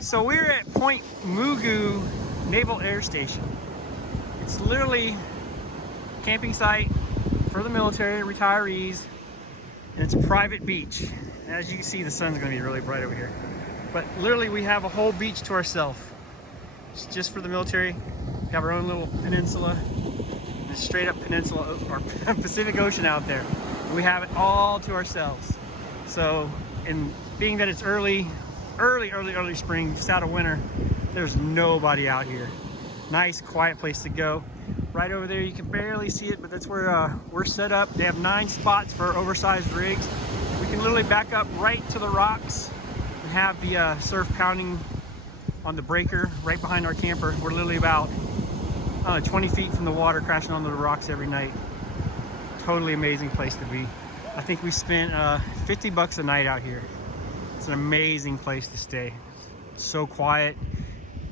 So we're at Point Mugu Naval Air Station. It's literally a camping site for the military, retirees, and it's a private beach. As you can see, the sun's gonna be really bright over here. But literally we have a whole beach to ourselves. It's just for the military. We have our own little peninsula, a straight up peninsula, or Pacific Ocean out there. We have it all to ourselves. So, and being that it's early spring, just out of winter, there's nobody out here. Nice, quiet place to go. Right over there, you can barely see it, but that's where we're set up. They have 9 spots for oversized rigs. We can literally back up right to the rocks and have the surf pounding on the breaker right behind our camper. We're literally about 20 feet from the water, crashing onto the rocks every night. Totally amazing place to be. I think we spent 50 bucks a night out here. It's an amazing place to stay. It's so quiet.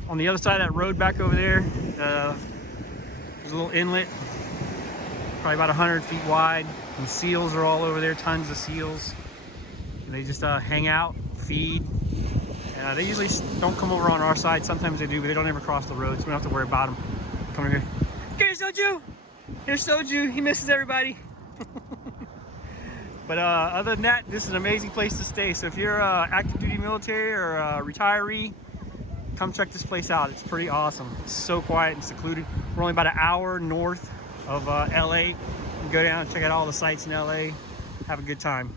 On the other side of that road back over there, there's a little inlet, probably about 100 feet wide, and seals are all over there, tons of seals. And they just hang out, feed. They usually don't come over on our side. Sometimes they do, but they don't ever cross the road, so we don't have to worry about them. Come over here. Here's Soju! Here's Soju. He misses everybody. But other than that, this is an amazing place to stay. So if you're active duty military or a retiree, come check this place out. It's pretty awesome. It's so quiet and secluded. We're only about an hour north of LA. You can go down and check out all the sites in LA. Have a good time.